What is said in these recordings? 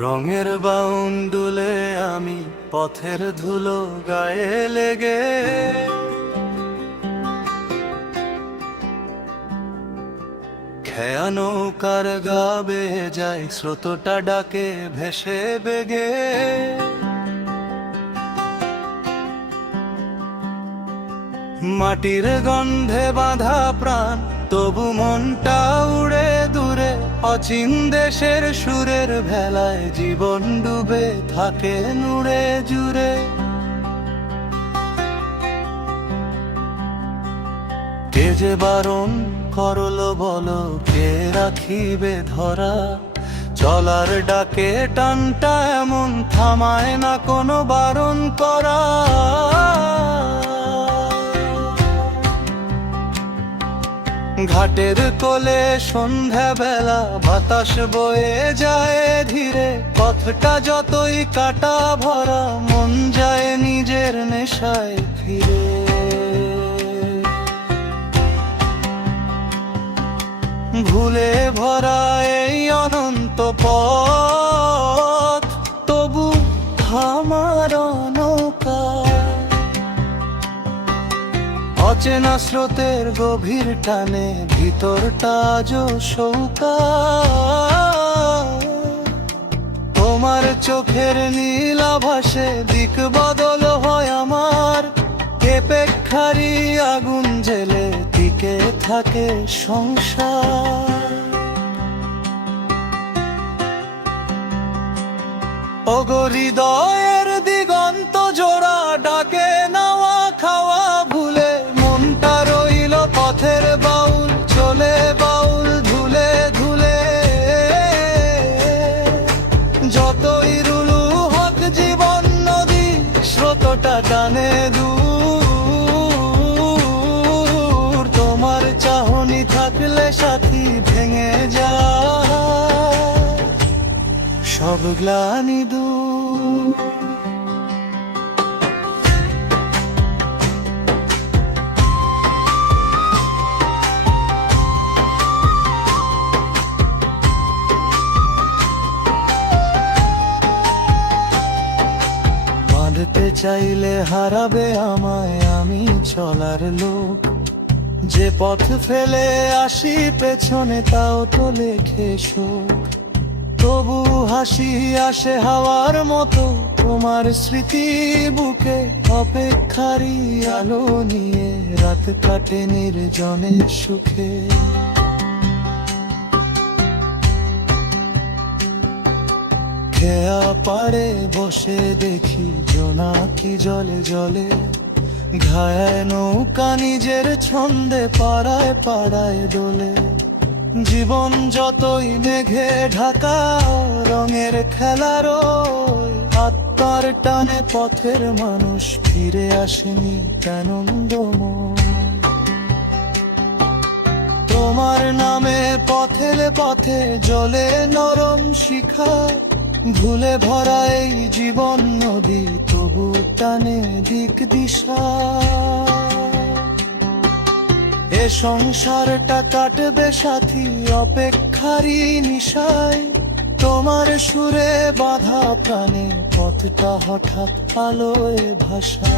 রঙের বাউন্ডুলে আমি পথের ধুলো গায়ে লেগে খেয়া নৌকার গা বেয়ে যায়, স্রোতটা ডাকে ভেসে বেগে। মাটির গন্ধে বাঁধা প্রাণ, তবু মনটা উড়ে দূরে। অচিন দেশের সুরের ভেলায় জীবন ডুবে থাকে নুড়ে জুড়ে। কে যে বারণ করলো বলো, কে রাখিবে ধরা? চলার ডাকে টানটা এমন থামায় না কোনো বারণ করা। ঘাটের কোলে সন্ধ্যা বেলা বাতাস বয়ে যায় ধীরে। পথটা যতই কাটা ভরা, মন যায় নিজের নেশায় ফিরে। ভুলে ভরা এই অনন্ত পথ, তবু আমার নৌকা অচেনা স্রোতের গভীর টানে, ভিতরটা আজও শৌকা। তোমার চোখের নীল আভাসে দিক বদল হয় আমার। পেখারি আগুন জেলে টিকে থাকে সংসার। ওগো হৃদয়ের দিগন্ত জোড়া ডাকে নাওয়া খাওয়া ভুলে। মনটা রইল পথের বাউল, চলে বাউল ধুলে ধুলে। যতই রুলু হোক জীবন নদী, স্রোতটা টানে দূর। তোমার চাহনি থাকলে সাথী ভেঙে যায় সব গ্লানি দূর। বাঁধতে চাইলে হারাবে আমায় আমি চলার লোক। যে পথ ফেলে আসি পেছনে, তাও তো লেখে শোক। তবু হাসি আসে হাওয়ার মতো তোমার স্মৃতি বুকে। অপেক্ষারই আলো নিয়ে রাত কাটে নির্জনে সুখে। খেয়া পাড়ে বসে দেখি জোনাকি জলে জলে। ঘায়ায় নৌকা নিজের ছন্দে পাড়ায় পাড়ায় দোলে। জীবন যতই মেঘে ঢাকা, রঙের খেলার আত্মার টানে পথের মানুষ ফিরে আসেনি আনন্দময়। তোমার নামে পথে পথে জ্বলে নরম শিখা। ভুলে ভরা এই জীবন নদী, তবু টানে দিক দিশা। এ সংসারটা কাটবে সাথী অপেক্ষারই নিশায়। তোমার সুরে বাঁধা প্রাণে পথটা হঠাৎ আলোয় ভাসা।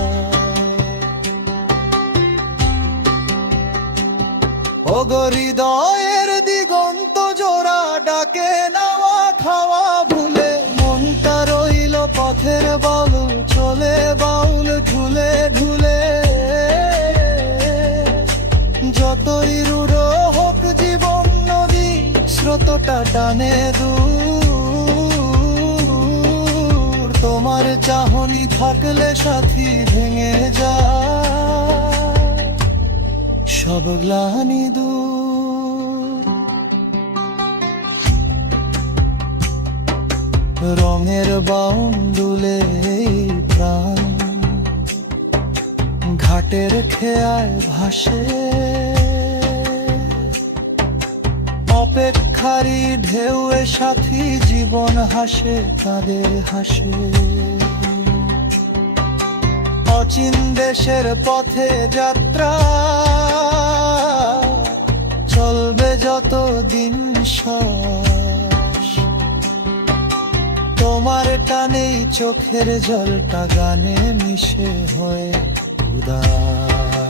ওগো হৃদয়ের দিগন্ত জোড়া ডাকে নাওয়া খাওয়া ভুলে। মনটা রইল পথের বাউল, চলে বাউল ঢুলে ঢুলে। যতই রূঢ় হোক জীবন নদী, স্রোতটা টানে দূর। তোমার চাহনি থাকলে সাথী ভেঙে যায় সব গ্লানি দূর। রঙের বাউন্ডুলে প্রাণ, ঘাটের খেয়ায় ভাসে। অপেক্ষারই ঢেউয়ে সাথী জীবন হাসে কাঁদে হাসে। অচিন দেশের পথে যাত্রা, চলবে যত দিন শ্বাস। টানেই চোখের জলটা গানে মিশে হয় উদাস।